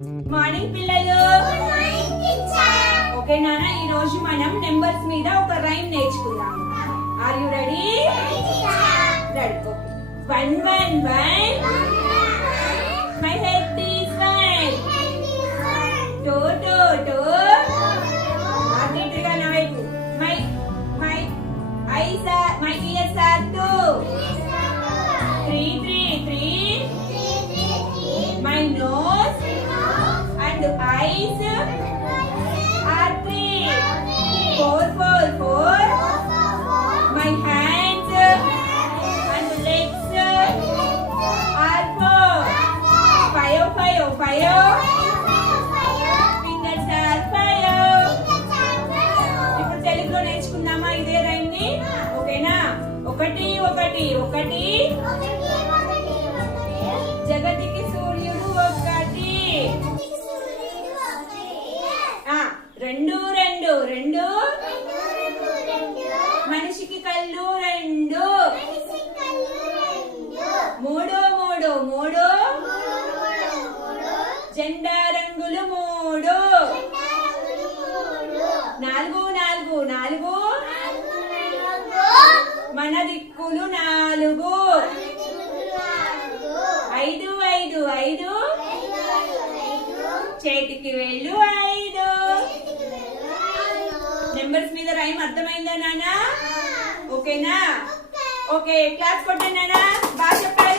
Morning పిల్లలు. Okay నాన్న, ఈ రోజు మనం నెంబర్స్ మీద ఒక రైమ్ నేర్చుకుందాం. Are you ready? Ready. Okay. 1 1 1 my head is one. 2 2 2 అతిగా నా వైపు. my eyes are, my ears are 2. 3 3 3 my nose and eyes are 3. 4 4 4 my hands and legs are 4. 5 5 5 fingers are 5. ఇప్పుడు తెలుగులో నేర్చుకుందామా ఇదే రైమ్ ని? ఓకేనా? 1 1 1 జగతికి సూర్యుడు 1. 2 2 2 మనిషికి కళ్ళు 2. 3 3 3 జెండా రంగులు 3. 4 4 4 మన దిక్కులు 4. 5 5 5 చేతికి వెళ్ళు 5. నెంబర్స్ మీద రైమ్ అర్థమైందా నాన్న? ఓకేనా? ఓకే, క్లాస్ కొట్టండి నాన్న. బాగా చెప్పారు.